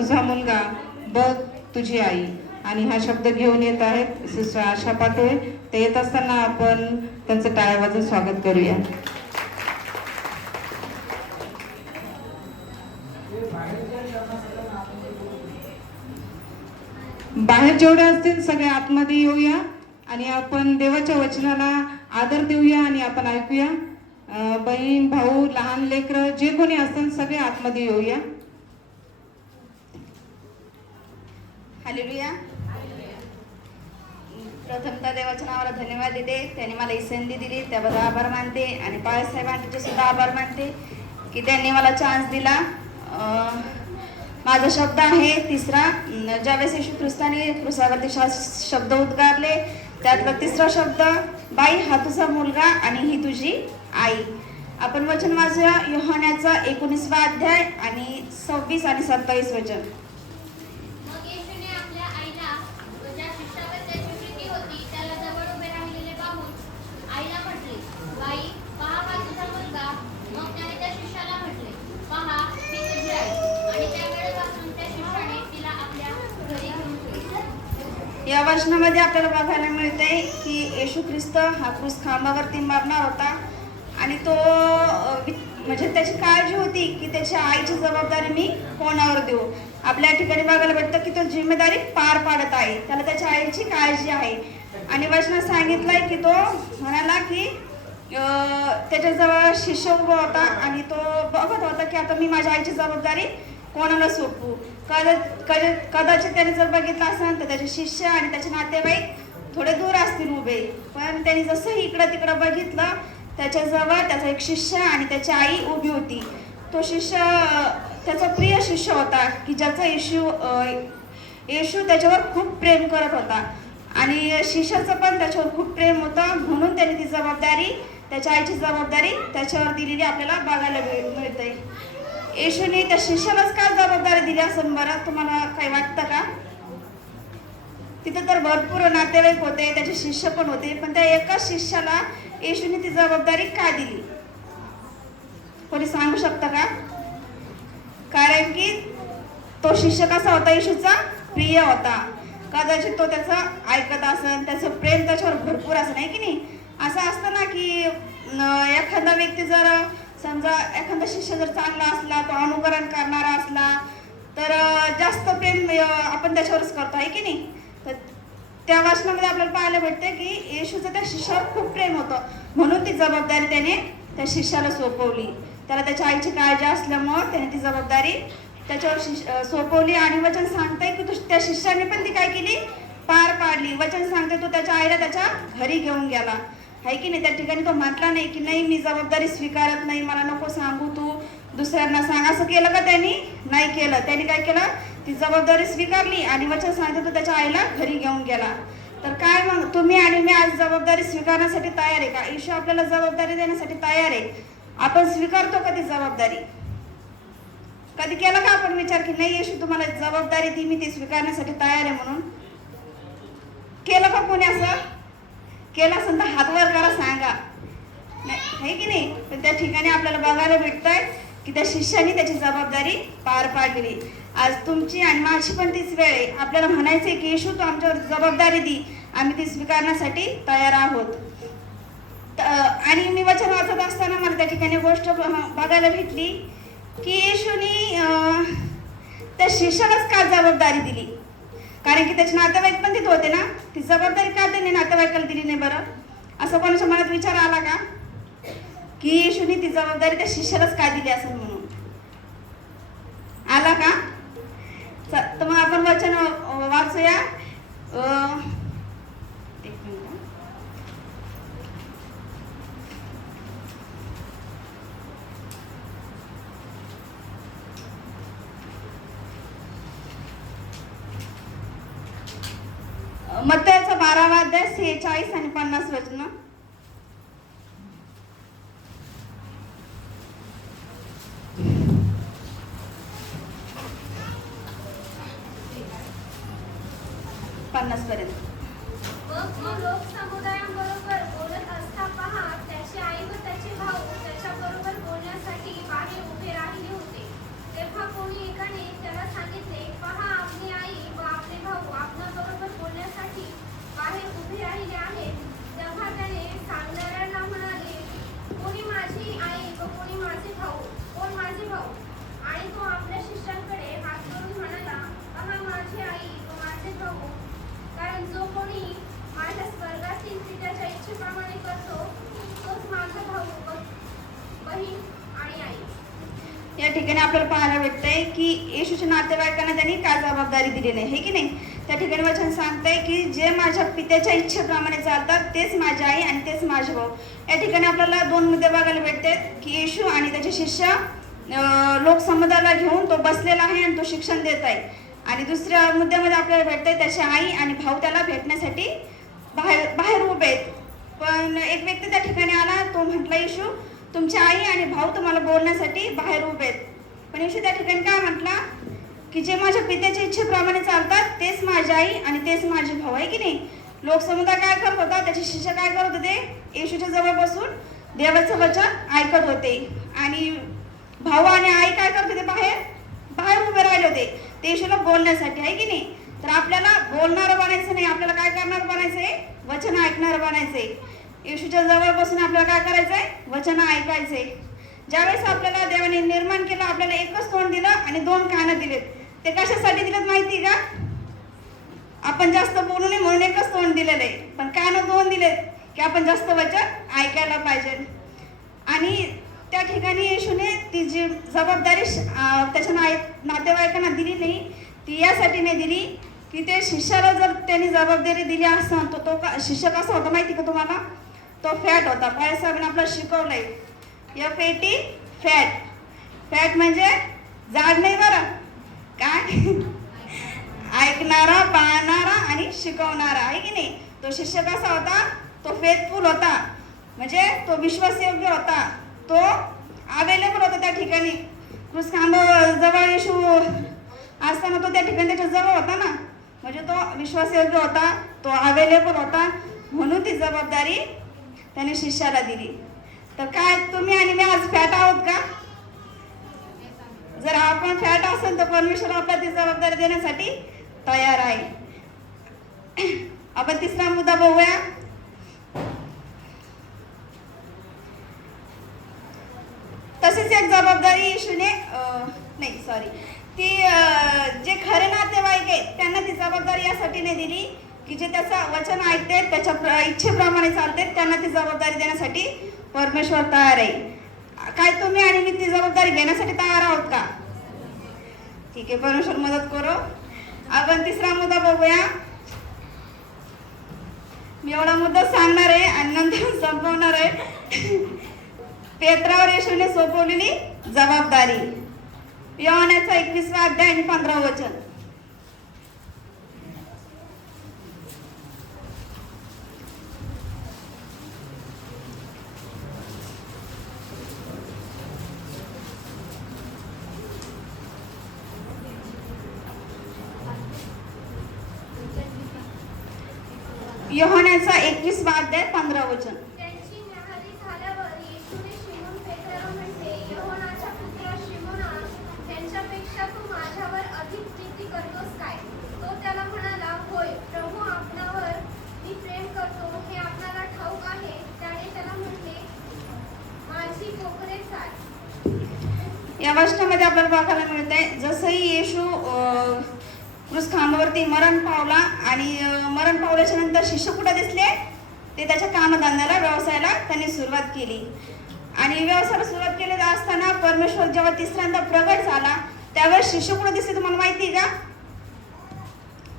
तुझा मुलगा, बघ तुझी आई. आणि हा शब्द घेऊन येत आहेत सिस्टर आशा पाटोळे. ते येत असताना आपण त्यांचं टाळ्या वाजवून स्वागत करूया. बाहेर जेवढे असतील सगळे आतमध्ये येऊया आणि आपण देवाच्या वचनाला आदर देऊया आणि आपण ऐकूया. बहीण भाऊ लहान लेकरं जे कोणी असतील सगळे आतमध्ये येऊया. हालेलुया. प्रथमतः देवाच्या नावाला धन्यवाद देते. त्याने मला ही संधी दिली त्याबद्दल आभार मानते. आणि बाळासाहेबांचे सुद्धा आभार मानते की त्यांनी मला चान्स दिला. माझा शब्द आहे तिसरा. ज्यावेळेस येशू ख्रिस्ताने क्रुसावरती शब्द उद्गारले त्यातला तिसरा शब्द, बाई हा तुझा मुलगा आणि ही तुझी आई. आपण वचन वाचूया योहानाचा 19 अध्याय आणि 26 आणि 27 वचन. या वचनामध्ये आपल्याला बघायला मिळते की येशू ख्रिस्त हा क्रूस खांबावरती मरणार होता आणि तो म्हणजे त्याची काळजी होती की त्याच्या आईची जबाबदारी मी कोणावर देऊ. आपल्या ठिकाणी बघायला भेटतं की तो जिम्मेदारी पार पाडत आहे, त्याला त्याच्या आईची काळजी आहे. आणि वचनात सांगितलंय की तो म्हणाला की त्याच्याजवळ शिष्य उभा होता आणि तो बघत होता की आता मी माझ्या आईची जबाबदारी कोणाला सोपवू. कदाचित त्याने जर बघितलं असेल तर त्याचे शिष्य आणि त्याचे नातेवाईक थोडे दूर असतील उभे, पण त्यांनी जसं इकडं तिकडं बघितलं त्याच्याजवळ त्याचा एक शिष्य आणि त्याची आई उभी होती. तो शिष्य त्याचा प्रिय शिष्य होता की ज्याचा येशू त्याच्यावर खूप प्रेम करत होता आणि शिष्याचं पण त्याच्यावर खूप प्रेम होतं. म्हणून त्याने ती जबाबदारी, त्याच्या आईची जबाबदारी त्याच्यावर दिलेली आपल्याला बघायला मिळते. येशूने त्या शिष्यालाच का जबाबदारी दिली असं बरं तुम्हाला काही वाटतं का? तिथे तर भरपूर नातेवाईक होते, त्याचे शिष्य पण होते, पण त्या एकाच शिष्याला येशूने ती जबाबदारी का दिली? कोणी सांगू शकतं का? कारण की तो शिष्य कसा होता? येशूचा प्रिय होता. कदाचित तो त्याचं ऐकत असेल, त्याचं प्रेम त्याच्यावर भरपूर असं नाही की नाही. असं असतं ना की एखादा व्यक्ती जर समजा एखादा शिष्य जर चांगला असला, तो अनुकरण करणारा असला तर जास्त प्रेम आपण त्याच्यावरच करतो आहे की नाही. तर त्या वचनामध्ये आपल्याला पाहायला भेटते की येशूचं त्या शिष्यावर खूप प्रेम होतं, म्हणून ती जबाबदारी त्याने त्या शिष्याला सोपवली. त्याला त्याच्या आईची काळजी असल्यामुळं त्याने ती जबाबदारी त्याच्यावर सोपवली. आणि वचन सांगताय की त्या शिष्याने पण ती काय केली? पार पाडली. वचन सांगते तो त्याच्या आईला त्याच्या घरी घेऊन गेला आहे की नाही. त्या ठिकाणी तो म्हटला नाही की नाही मी जबाबदारी स्वीकारत नाही, मला नको सांगू, तू दुसऱ्यांना सांग. असं केलं का त्यांनी? नाही केलं. त्यांनी काय केलं? ती जबाबदारी स्वीकारली आणि वचन सांगते तो त्याच्या आईला घरी घेऊन गेला. तर काय मग तुम्ही आणि मी आज जबाबदारी स्वीकारण्यासाठी तयार आहे का? येशू आपल्याला जबाबदारी देण्यासाठी तयार आहे. आपण स्वीकारतो का ती जबाबदारी? कधी केला का आपण विचार की नाही येशू तुम्हाला जबाबदारी दी, मी ती स्वीकारण्यासाठी तयार आहे म्हणून? केलं का कोणी असं? केलं असेल तर हात वर करा, सांगा. नाही की नाही. पण त्या ठिकाणी आपल्याला बघायला भेटतंय की त्या शिष्याने त्याची जबाबदारी पार पाडली. आज तुमची आणि माझी पण तीच वेळ आहे. आपल्याला म्हणायचंय की येशू तू आमच्यावर जबाबदारी दी, आम्ही ती स्वीकारण्यासाठी तयार आहोत. आणि मी वचन वाचत असताना मला त्या ठिकाणी गोष्ट बघायला भेटली की येशूने त्या शिष्यालाच का जबाबदारी दिली? कारण की त्याचे नातेवाईक पण तिथे होते ना. ती जबाबदारी का त्यांनी नातेवाईकाला दिली नाही बरं? असं कोणाच्या मनात विचार आला का की येशूने ती जबाबदारी त्या शिष्यालाच का दिली असेल म्हणून? आला का? तर मग आपण वचन वाचूया. एक मिनिट. मत्तयाचा 12वा अध्याय 46 आणि 50 वचन. पर्यंत. मग लोक समुदायाबरोबर बोलत असता पहा त्याची आई व त्याचे भाऊ त्याच्याबरोबर बोलण्यासाठी बाहेर उभे राहिले होते. तेव्हा कोणी एकाने त्याला सांगितले या ठिकाणी आपल्याला पाहायला भेटतंय की येशूच्या नातेवाईकांना त्यांनी काय जबाबदारी दिली नाही, हे की नाही. त्या ठिकाणी वचन सांगतंय की जे माझ्या पित्याच्या इच्छेप्रमाणे चालतात तेच माझी आई आणि तेच माझे भाऊ. या ठिकाणी आपल्याला 2 मुद्दे बघायला भेटतात की येशू आणि त्याचे शिष्य लोकसमुदायाला घेऊन तो बसलेला आहे आणि तो शिक्षण देत आहे. आणि दुसऱ्या मुद्द्यामध्ये आपल्याला भेटतंय त्याची आई आणि भाऊ त्याला भेटण्यासाठी बाहेर उभे आहेत. पण एक व्यक्ती त्या ठिकाणी आला, तो म्हटला येशू तुमची आई आणि भाऊ तुम्हाला बोलण्यासाठी बाहेर उभे आहेत. पण येशू त्या ठिकाणी काय म्हटला की जे माझ्या पित्याच्या इच्छेप्रमाणे चालतात तेच माझी आई आणि तेच माझे भाऊ, आहे की नाही. लोकसमुदाय काय करत होता, त्याचे शिष्य काय करत होते, येशूच्या जवळ बसून देवाचं वचन ऐकत होते. आणि भाऊ आणि आई काय करत होते, बाहेर उभे राहिले होते ते येशूला बोलण्यासाठी, आहे की नाही. तर आपल्याला बोलणारं बनायचं नाही, आपल्याला काय करणार बनायचंय, वचन ऐकणारं बनायचंय. येशूच्या जवळ बसून आपल्याला काय करायचंय, वचन ऐकायचंय. ज्यावेळेस आपल्याला देवाने निर्माण केलं, आपल्याला एकच तोंड दिलं आणि 2 कानं दिलेत. ते कशासाठी दिलेत माहिती का, आपण जास्त बोलू नये म्हणून एकच तोंड दिलेलं आहे. पण कानं 2 दिलेत की आपण जास्त वचन ऐकायला पाहिजे. आणि त्या ठिकाणी येशूने ती जी जबाबदारी त्याच्या नातेवाईकांना दिली नाही, ती यासाठी नाही दिली की ते शिष्याला जर त्यांनी जबाबदारी दिली असता तो शिष्य कसा होता माहिती का तुम्हाला, तो फॅट होता. साहेबांनी आपल्याला शिकवलंय FAT फॅट म्हणजे जाड नाही बरं, काय ऐकणारा, पाहणारा आणि शिकवणारा, आहे की नाही. तो शिष्य कसा होता, तो फेथफुल होता, म्हणजे तो विश्वासयोग्य होता, तो अवेलेबल होता त्या ठिकाणी. जवळ येशू असताना तो त्या ठिकाणी त्याच्या जवळ होता ना, म्हणजे तो विश्वासयोग्य होता, तो अवेलेबल होता, म्हणून ती जबाबदारी त्याने शिष्याला दिली. तर काय तुम्ही आणि मी आज फॅट आहोत का? जर आपण फॅट असेल तर परमेश्वर आपल्याला ती जबाबदारी देण्यासाठी तयार आहे. आपण 3रा मुद्दा बघूया. तसेच एक जबाबदारी येशूने ती जे खरे नातेवाईक आहेत त्यांना ती जबाबदारी यासाठी नाही दिली की जे त्याचं वचन ऐकते, त्याच्या इच्छेप्रमाणे चालते, त्यांना ती जबाबदारी देण्यासाठी परमेश्वर तयार आहे. काय तुम्ही आणि मी ती जबाबदारी घेण्यासाठी तयार आहोत का? ठीक आहे, परमेश्वर मदत करो. आपण 3रा मुद्दा बघूया. मी एवढा मुद्दा सांगणार आहे आणि नंतर संपवणार आहे. पेत्रावर येशूने सोपवलेली जबाबदारी. योहानाचा 21वा अध्याय आणि 15वे वचन. योहानाचा 21वा अध्याय 15वे वचन. त्यांची न्याहारी झाल्यावर येशूने शिमोन पेत्राला म्हटले, योहानाचा पुत्र शिमोना, त्यांच्यापेक्षा तू माझ्यावर अधिक प्रीती करतोस काय? तो त्याला म्हणाला, होय प्रभू, आपणावर मी प्रेम करतो हे आपणाला ठाऊक आहे. त्याने त्याला म्हटले, माझी कोकरे चाल. या वचनामध्ये आपल्याला बघायला मिळते जसंही येशू क्रूसखांबावरती मरण पावला आणि मरण पावल्याच्या नंतर शिष्य कुठे दिसले, ते त्याच्या कामधंद्याला, व्यवसायाला त्यांनी सुरुवात केली. आणि व्यवसायाला सुरुवात केली असताना परमेश्वर जेव्हा 3ऱ्यांदा प्रगट झाला त्यावेळेस शिष्य कुठे दिसले तुम्हाला माहिती का?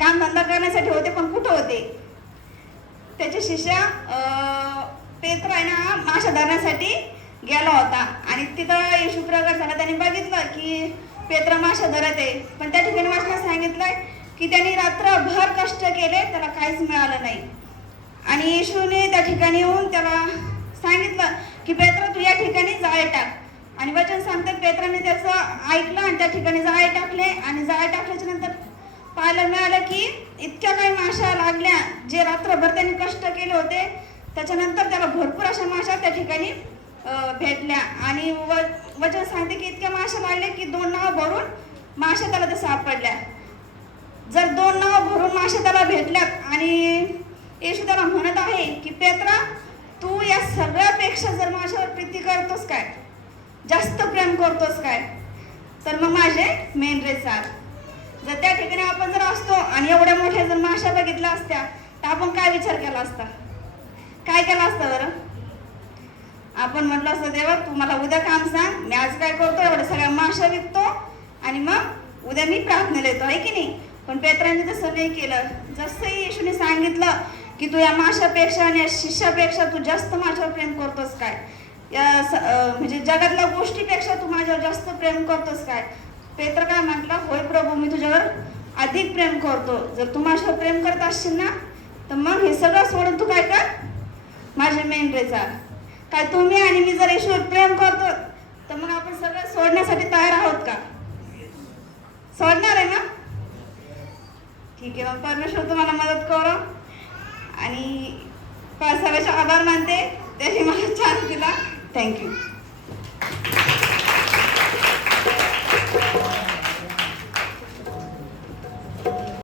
कामधंदा करण्यासाठी होते, पण कुठं होते? त्याचे शिष्य पेत्र आहे ना, माशा धरण्यासाठी गेला होता आणि तिथं येशू प्रगट झाला. त्यांनी बघितलं की पेत्र माशा धरत आहे, पण त्या ठिकाणी वाचनात सांगितलंय की त्यांनी रात्रभर कष्ट केले, त्याला काहीच मिळालं नाही. आणि येशूने त्या ठिकाणी येऊन त्याला सांगितलं की पेत्र, तू या ठिकाणी जाळे टाक. आणि वचन सांगतात पेत्राने त्याचं ऐकलं आणि त्या ठिकाणी जाळे टाकले. आणि जाळे टाकल्याच्या नंतर पाहायला मिळालं की इतक्या काही माशा लागल्या, जे रात्रभर त्यांनी कष्ट केले होते त्याच्यानंतर त्याला भरपूर अशा माशा त्या ठिकाणी भेटल्या. आणि वचन सांगते की इतक्या माशा लागल्या की 2 नाव भरून माशा त्याला ते सापडल्या. जर 2 नाव भरून माशा त्याला भेटल्यात आणि येशू त्याला म्हणत आहे की पेत्रा, तू या सगळ्यापेक्षा जर माझ्यावर प्रीती करतोस काय, जास्त प्रेम करतोस काय, तर मग माझे मेंढरे चाल. जर त्या ठिकाणी आपण जर असतो आणि एवढ्या मोठ्या जर माशा बघितल्या असत्या तर आपण काय विचार केला असता, काय केला असता बरं? आपण म्हटलं असतं देवा तू मला उद्या काम सांग, मी आज काय करतो एवढ्या सगळ्या माशा विकतो आणि मग उद्या मी प्रार्थनेला येतो, आहे की नाही. पण पेत्राने तसं नाही केलं. जसंही येशूने सांगितलं की तू या माशापेक्षा आणि या शिष्यापेक्षा तू जास्त माझ्यावर प्रेम करतोस काय, म्हणजे जगातल्या गोष्टीपेक्षा तू माझ्यावर जास्त प्रेम करतोस काय. पेत्र काय म्हटलं, होय प्रभू मी तुझ्यावर अधिक प्रेम करतो. जर तू माझ्यावर प्रेम करत असशील ना तर मग हे सगळं सोडून तू काय कर, माझ्या मेंढरे चाल. काय तुम्ही आणि मी जर येशूवर प्रेम करतो तर मग आपण सगळं सोडण्यासाठी तयार आहोत का? सोडणार आहे ना? ठीक आहे, मग परमेश्वर तुम्हाला मदत करो. आणि सगळ्याचे आभार मानते, त्याने मला चान्स दिला. थँक्यू.